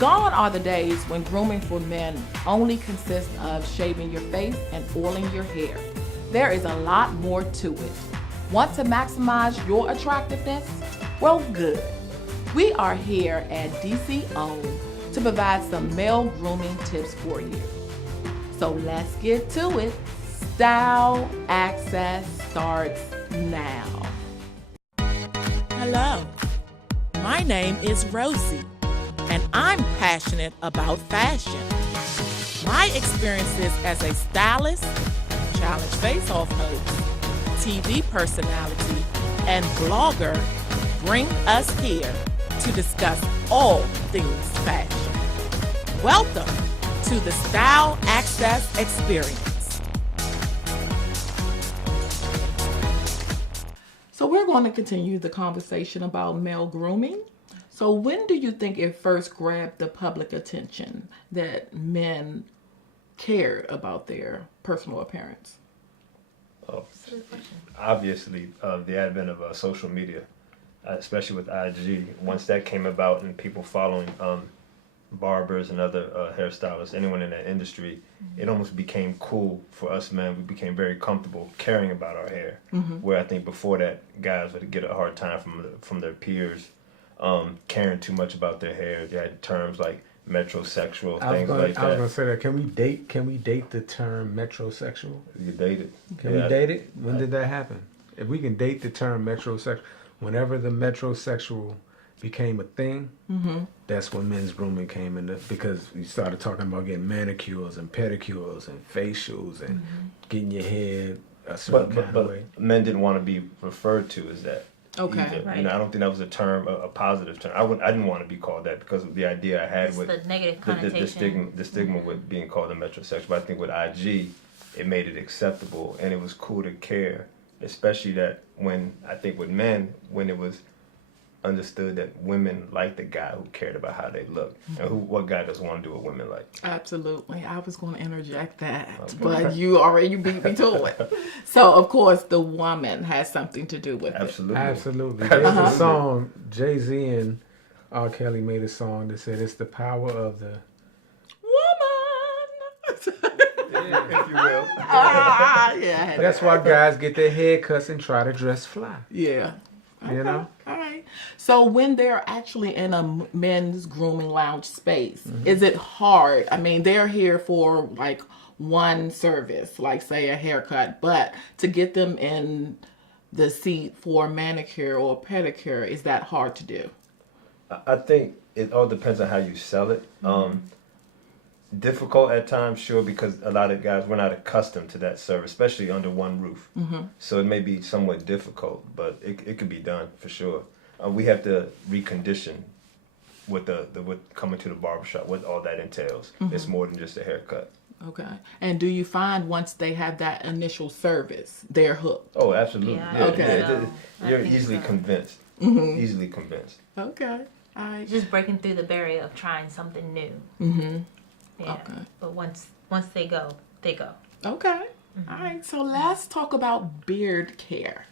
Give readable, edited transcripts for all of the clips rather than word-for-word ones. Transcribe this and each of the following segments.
Gone are the days when grooming for men only consists of shaving your face and oiling your hair. There is a lot more to it. Want to maximize your attractiveness? Well, good. We are here at DC Homme to provide some male grooming tips for you. So let's get to it. Style Access starts now. Hello, my name is Rosie, and I'm passionate about fashion. My experiences as a stylist, challenge face-off host, TV personality, and blogger bring us here to discuss all things fashion. Welcome to the Style Access Experience. So we're going to continue the conversation about male grooming. So when do you think it first grabbed the public attention that men cared about their personal appearance? Obviously, the advent of social media, especially with IG, once that came about and people following barbers and other hairstylists, anyone in that industry, it almost became cool for us men. We became very comfortable caring about our hair, where I think before that, guys would get a hard time from their peers caring too much about their hair. They had terms like metrosexual, things like that. I was going to say that. Can we date the term metrosexual? You date it. Can we date it? When did that happen? If we can date the term metrosexual, whenever the metrosexual became a thing, that's when men's grooming came into, because we started talking about getting manicures and pedicures and facials and getting your hair a certain kind of way. Men didn't want to be referred to as that. Okay. Either. Right. You know, I don't think that was a term, a positive term. I didn't want to be called that because of the idea I had It's with the negative connotation. the stigma with being called a metrosexual. But I think with IG, it made it acceptable and it was cool to care, especially that when I think with men, when it was understood that women liked a guy who cared about how they look. And what guy doesn't want to do what women like? Absolutely. I was going to interject that, but you beat me to it. So, of course, the woman has something to do with Absolutely. Absolutely. There's a song, Jay-Z and R. Kelly made a song that said it's the power of the woman. If you will. Yeah. That's why guys get their haircuts and try to dress fly. Yeah. You know? All right. So when they're actually in a men's grooming lounge space, is it hard? I mean, they're here for like one service, like say a haircut, but to get them in the seat for a manicure or pedicure, is that hard to do? I think it all depends on how you sell it. Difficult at times, sure, because a lot of guys, we're not accustomed to that service, especially under one roof. So it may be somewhat difficult, but it could be done for sure. We have to recondition with with coming to the barbershop, what all that entails. It's more than just a haircut. Okay. And do you find once they have that initial service, they're hooked? Oh, absolutely. Yeah, Okay. You're think easily so. convinced. Easily convinced. Okay. All right. Just breaking through the barrier of trying something new. Yeah. Okay. But once they go, they go. Okay. All right. So let's talk about beard care.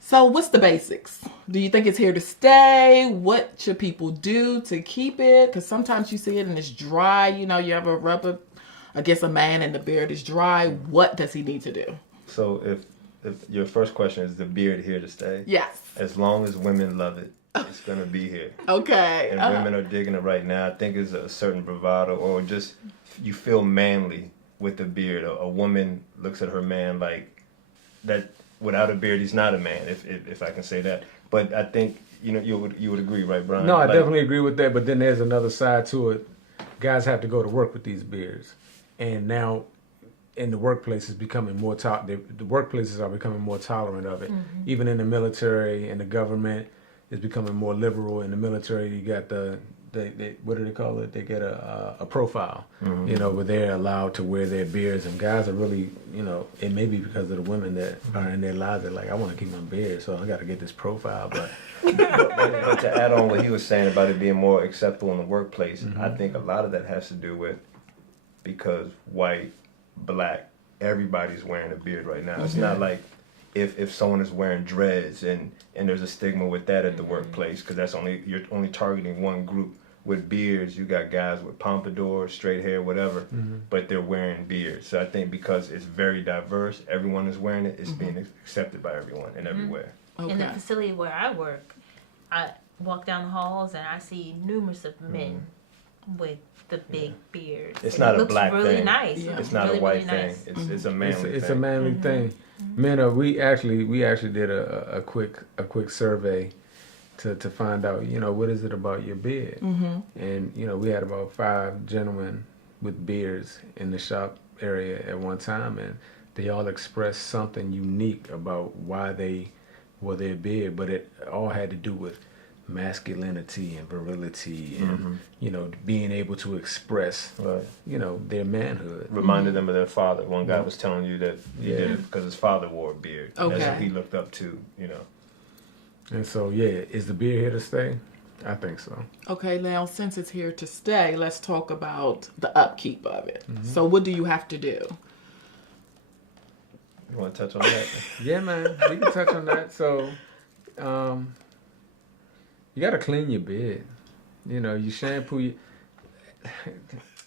So what's the basics? Do you think it's here to stay? What should people do to keep it? Because sometimes you see it and it's dry. You know, you have a rubber against a man and the beard is dry. What does he need to do? So if your first question is the beard here to stay, Yes. as long as women love it, it's gonna be here. Okay. And women are digging it right now. I think it's a certain bravado, or just you feel manly with the beard. A woman looks at her man like that. Without a beard, he's not a man. If I can say that. But I think you would agree, right, Brian? No, I definitely agree with that. But then there's another side to it. Guys have to go to work with these beards, and now in the workplace is becoming more the workplaces are becoming more tolerant of it. Even in the military and the government is becoming more liberal. In the military, you got they what do they call it? They get a profile, where they're allowed to wear their beards, and guys are really, it may be because of the women that are in their lives that like, I want to keep my beard, so I got to get this profile. But but to add on what he was saying about it being more acceptable in the workplace, I think a lot of that has to do with because white, black, everybody's wearing a beard right now. It's not like if someone is wearing dreads and there's a stigma with that at the workplace because you're only targeting one group. with beards, you got guys with pompadour, straight hair, whatever, but they're wearing beards. So I think because it's very diverse, everyone is wearing it, it's being accepted by everyone and everywhere. Okay. In the facility where I work, I walk down the halls and I see numerous of men with the big beards. It's not a looks black really thing. nice. Yeah. It's not really, a white really thing. nice. It's a manly It's a thing. manly thing. Men, we actually did a quick survey to find out, what is it about your beard? And we had about 5 gentlemen with beards in the shop area at one time, and they all expressed something unique about why they wore their beard, but it all had to do with masculinity and virility and being able to express Right. their manhood. Reminded them of their father. One guy was telling you that he did Yeah. it because his father wore a beard. That's Okay. what he looked up to, And so, is the beard here to stay? I think so. Okay, now since it's here to stay, let's talk about the upkeep of it. So what do you have to do? You want to touch on that? Yeah, man, we can touch on that. So, you got to clean your beard. You shampoo your...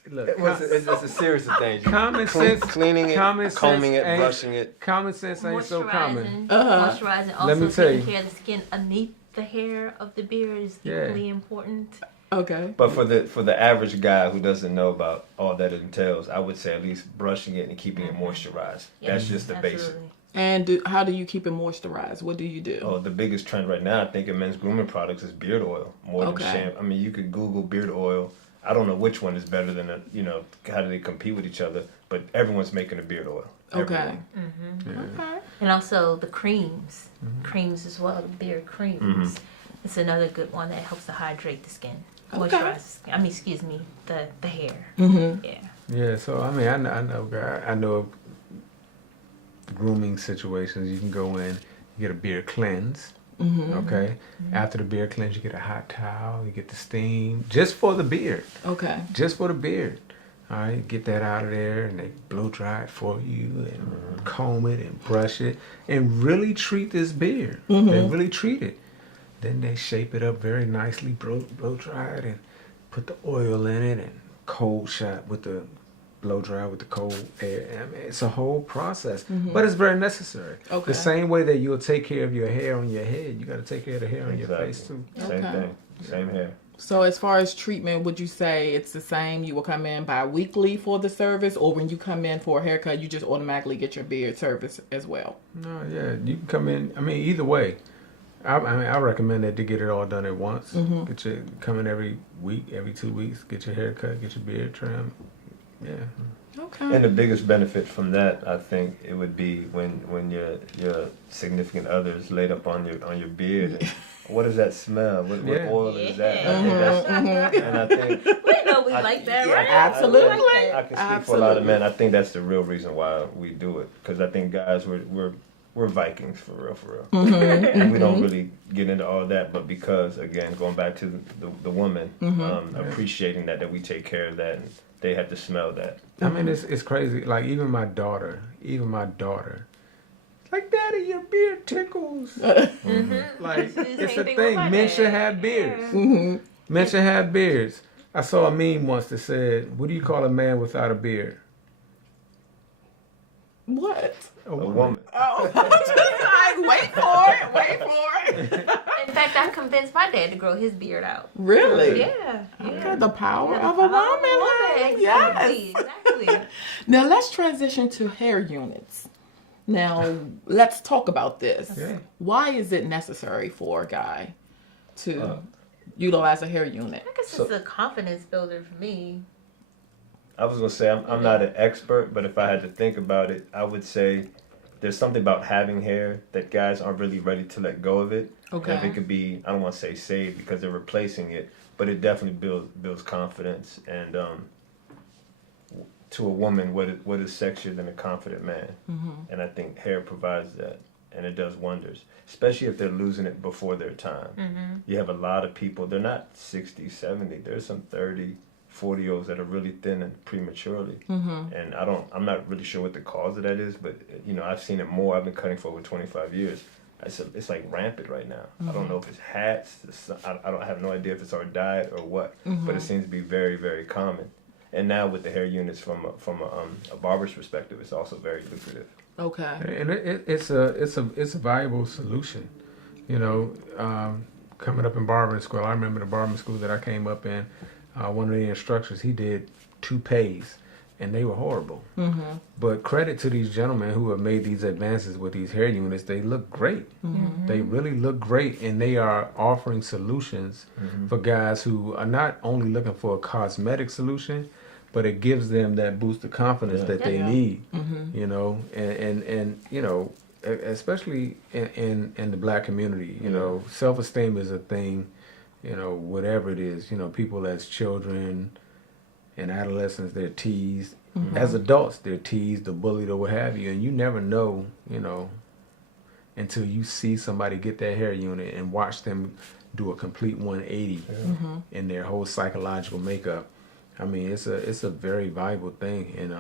Look, It's a series of things. common sense, Cleaning it, common sense combing it, ain't- brushing it. common sense ain't so common. Moisturizing, also Let me tell taking you. care of the skin underneath the hair of the beard is Yeah. equally important. Okay. But for the average guy who doesn't know about all that it entails, I would say at least brushing it and keeping it moisturized. That's just the basic. Absolutely. And how do you keep it moisturized? What do you do? Oh, the biggest trend right now, I think, in men's grooming products is beard oil more Okay. than shampoo. I mean, you could Google beard oil. I don't know which one is better than how do they compete with each other, but everyone's making a beard oil. Okay. Everyone. Okay. And also the creams. Creams as well, the beard creams. It's another good one that helps to hydrate the skin. Okay. Moisturize the skin. I mean, excuse me, the hair. Yeah. Yeah, so I mean, I know of grooming situations. You can go in, you get a beard cleanse. Okay. After the beard cleanse, you get a hot towel. You get the steam just for the beard. Okay. Just for the beard. All right, get that out of there, and they blow dry it for you, and comb it, and brush it, and really treat this beard. They really treat it. Then they shape it up very nicely, blow dry it, and put the oil in it, and cold shot with the blow dry with the cold air. I mean, it's a whole process, but it's very necessary. Okay. The same way that you'll take care of your hair on your head, you got to take care of the hair on your Exactly. face too. Same Okay. thing. Same hair. So as far as treatment, would you say it's the same? You will come in bi-weekly for the service, or when you come in for a haircut, you just automatically get your beard service as well? No, yeah, you can come in. I mean, either way. I recommend that to get it all done at once. Get your come in every week, every 2 weeks. Get your hair cut, get your beard trimmed. Yeah. Okay. And the biggest benefit from that, I think, it would be when your significant other is laid up on your beard. And what does that smell? What Yeah. oil is that? I think that's, and I think We know we like that, right? Absolutely. I can speak for a lot of men. I think that's the real reason why we do it, because I think guys we're Vikings for real, and we don't really get into all that. But because again, going back to the woman, appreciating that we take care of that, and they have to smell that. I mean, it's crazy. Like even my daughter, like, Daddy, your beard tickles. Like it's a thing with thing. my Men dad. should have beards. Men should have beards. I saw a meme once that said, "What do you call a man without a beard?" What? A woman. Oh, like, wait for it. In fact, I convinced my dad to grow his beard out. Really? Yeah. Okay, the power Yeah, of a woman. Exactly. Yes. Exactly. Now let's transition to hair units. Now let's talk about this. Yeah. Why is it necessary for a guy to utilize a hair unit? I guess it's a confidence builder for me. I was gonna say I'm not an expert, but if I had to think about it, I would say there's something about having hair that guys aren't really ready to let go of it. Okay. And if it could be, I don't want to say saved because they're replacing it, but it definitely builds confidence. And to a woman, what is sexier than a confident man? And I think hair provides that, and it does wonders, especially if they're losing it before their time. You have a lot of people, they're not 60, 70, there's some 30, 40-year-olds that are really thin and prematurely. And I'm not really sure what the cause of that is, but I've seen it more. I've been cutting for over 25 years. it's like rampant right now. I don't know if it's hats. I don't have no idea if it's our diet or what, but it seems to be very, very common. And now with the hair units from a barber's perspective, it's also very lucrative. Okay. And it's a valuable solution. You know, coming up in barbering school, I remember the barbering school that I came up in. One of the instructors, he did toupees, and they were horrible. But credit to these gentlemen who have made these advances with these hair units. They look great. They really look great, and they are offering solutions for guys who are not only looking for a cosmetic solution, but it gives them that boost of confidence that they need. You know, and you know, especially in the black community, you know, self-esteem is a thing. You know, whatever it is, you know, people as children and adolescents, they're teased. As adults, they're teased or bullied or what have you. And you never know, you know, until you see somebody get that hair unit and watch them do a complete 180 in their whole psychological makeup. I mean, it's a very valuable thing. And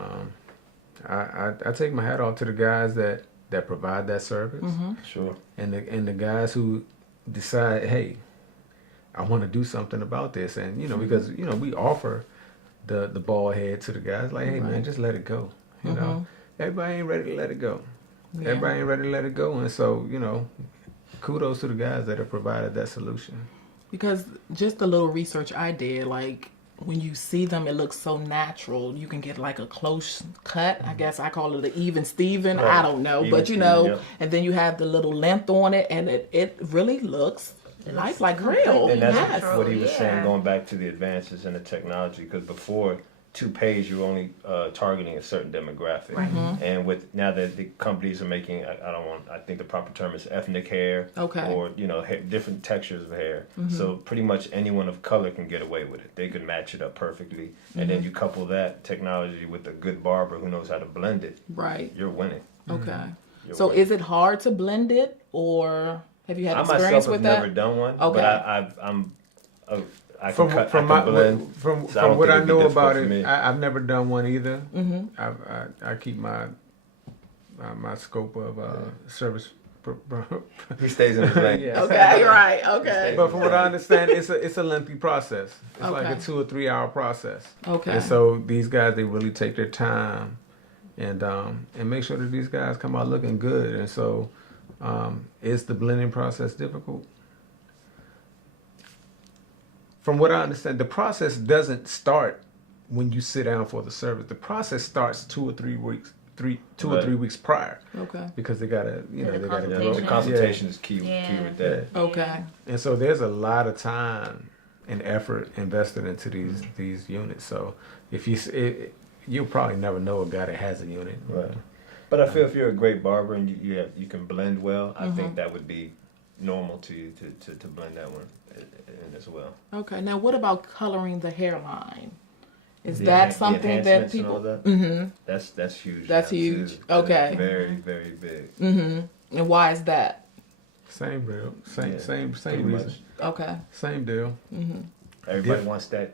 I take my hat off to the guys that provide that service. Sure. And the guys who decide, hey, I want to do something about this. And, you know, because, you know, we offer the bald head to the guys like, hey, man, just let it go. You know, everybody ain't ready to let it go. Everybody ain't ready to let it go. And so, you know, kudos to the guys that have provided that solution. Because just the little research I did, like, when you see them, it looks so natural. You can get like a close cut. I guess I call it an even Steven. Right. I don't know. Even But you Steven, know, yeah. and then you have the little length on it, and it really looks like real. And that's Yes. what he was saying, Yeah. going back to the advances in the technology, because before toupees, you were only targeting a certain demographic. And with now that the companies are making, I think the proper term is ethnic hair, Okay. or, you know, different textures of hair. So pretty much anyone of color can get away with it. They could match it up perfectly. And then you couple that technology with a good barber who knows how to blend it. Right. You're winning. Okay. You're So winning. is it hard to blend it, or have you had I experience myself have with that? never done one, Okay. but I can cut, I can blend. From So I don't what think I it'd be know difficult about for it, me. I've never done one either. I keep my scope of service. He stays in his lane. Yeah. Okay, right, okay. But from what I understand, it's a lengthy process. It's like a Okay. 2 or 3 hour process. Okay. And so these guys, they really take their time and make sure that these guys come out looking good. And so, is the blending process difficult? From what I understand, the process doesn't start when you sit down for the service. The process starts 2 or 3 weeks, two or 3 weeks prior, Okay. because they gotta, you know, the they gotta Yeah, consultation. the consultation is key Yeah. with that. Okay. And so there's a lot of time and effort invested into these units. So if you'll probably never know a guy that has a unit. Right. But I feel if you're a great barber and you can blend well, I think that would be normal to you to blend that one in as well. Okay. Now, what about coloring the hairline? Is The that enhan- the something that enhancements and all people? that? That's huge. That's now, huge. too. Okay. Very, very big. And why is that? Same deal. Same Yeah, same pretty reason. much. Okay. Same deal. Everybody wants that.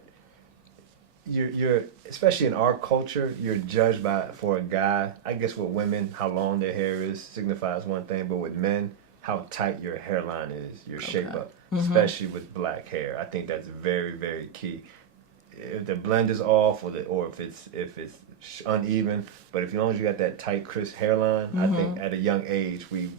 You're especially in our culture, you're judged for a guy. I guess with women, how long their hair is signifies one thing, but with men, how tight your hairline is, your shape up, especially with black hair. I think that's very, very key. If the blend is off, or if it's uneven, but as long as you got that tight, crisp hairline, I think at a young age we've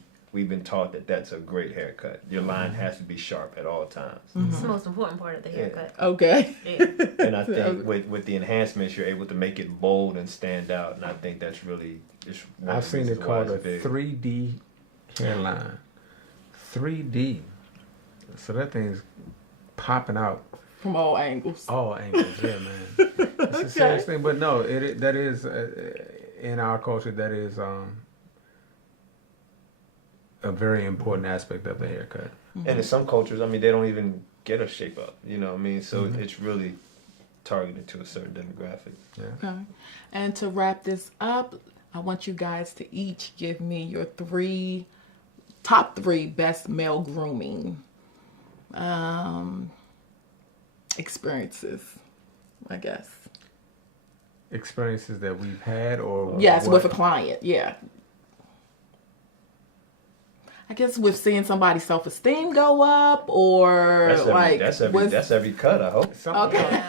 been taught that that's a great haircut. Your line has to be sharp at all times. It's the most important part of the haircut. Okay. Yeah. And I think with the enhancements, you're able to make it bold and stand out. And I think that's really, it's one I've of the seen it reasons why called a it's big. 3D hairline. 3D. So that thing's popping out From all angles. all angles. Yeah, man. It's a serious thing, but no, that is in our culture. That is a very important aspect of the haircut. And in some cultures, I mean, they don't even get a shape up. You know what I mean? So it's really targeted to a certain demographic. Okay. And to wrap this up, I want you guys to each give me your top three best male grooming experiences, I guess. Experiences that we've had, or Yes, what? with a client. Yeah. I guess with seeing somebody's self-esteem go up, or That's every cut. I hope. Okay.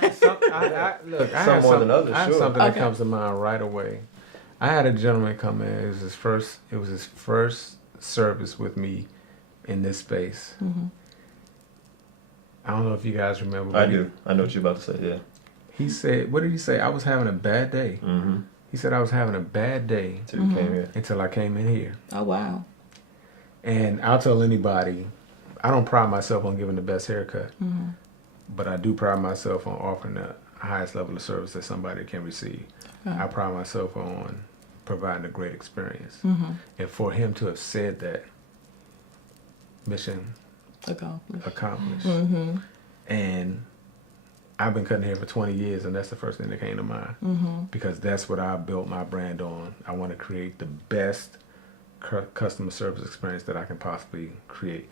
Look, I Some have more than others, I have sure. something that Okay. comes to mind right away. I had a gentleman come in. It was his first service with me in this space. Mm-hmm. I don't know if you guys remember. I but do. I know what you're about to say. Yeah. He said, "What did he say? I was having a bad day." Mm-hmm. He said, "I was having a bad day Till you came here. until I came in here." Oh wow. And I'll tell anybody, I don't pride myself on giving the best haircut, but I do pride myself on offering the highest level of service that somebody can receive. I pride myself on providing a great experience. And for him to have said that, mission accomplished. And I've been cutting hair for 20 years, and that's the first thing that came to mind. Because that's what I built my brand on. I want to create the best customer service experience that I can possibly create.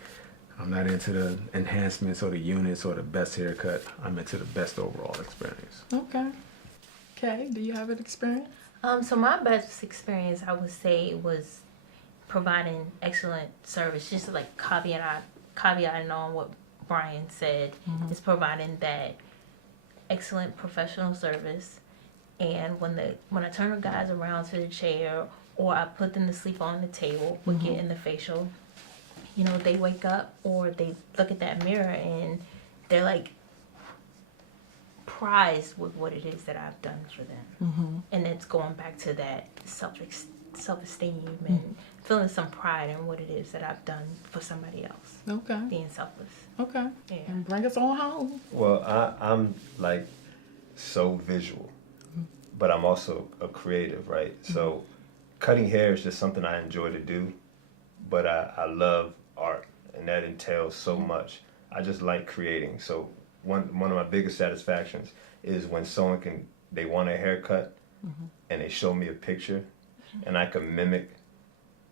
I'm not into the enhancements or the units or the best haircut. I'm into the best overall experience. Okay. Okay. Do you have an experience? So my best experience, I would say, was providing excellent service. Just like caveating on what Brian said, is providing that excellent professional service. And when I turn the guys around to the chair, or I put them to sleep on the table, we get in the facial, you know, they wake up or they look at that mirror and they're like prized with what it is that I've done for them. And it's going back to that self-esteem and feeling some pride in what it is that I've done for somebody else. Okay. Being selfless. Okay. Yeah. And bring us on home. Well, I'm like so visual, but I'm also a creative, right? So cutting hair is just something I enjoy to do, but I love art, and that entails so much. I just like creating. So one of my biggest satisfactions is when they want a haircut and they show me a picture and I can mimic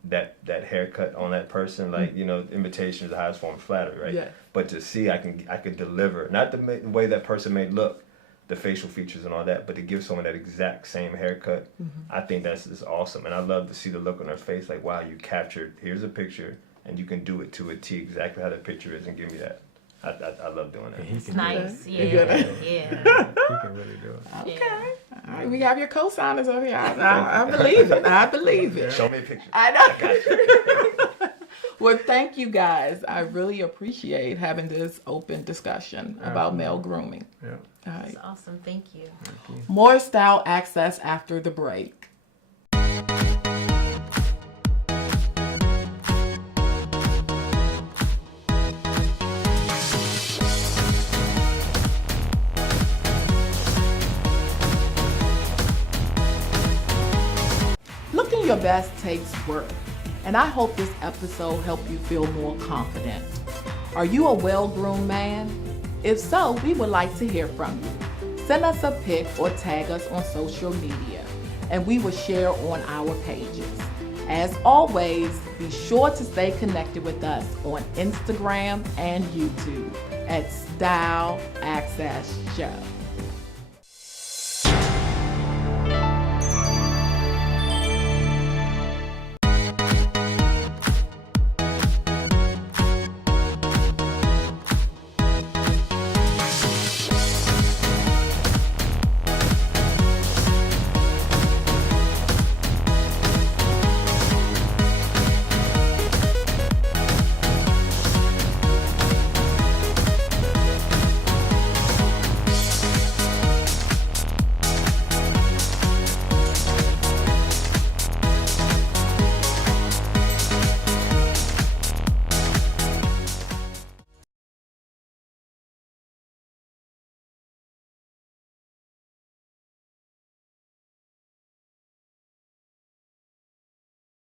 that haircut on that person. Like, you know, imitation is the highest form of flattery, right? Yeah. But to see I could deliver, not the way that person may look, the facial features and all that, but to give someone that exact same haircut, I think that's just awesome. And I love to see the look on their face, like, wow, you captured, here's a picture, and you can do it to a T exactly how the picture is and give me that. I love doing that. It's nice. You Yeah. good? Yeah. You can really do it. Okay. Yeah. All right. We have your co-signers over here. I believe it. I believe it. Show me a picture. I know. Well, thank you guys. I really appreciate having this open discussion about male grooming. Yeah. All right. It's awesome. Thank you. More style access after the break. Looking your best takes work, and I hope this episode helped you feel more confident. Are you a well-groomed man? If so, we would like to hear from you. Send us a pic or tag us on social media, and we will share on our pages. As always, be sure to stay connected with us on Instagram and YouTube at Style Access Show.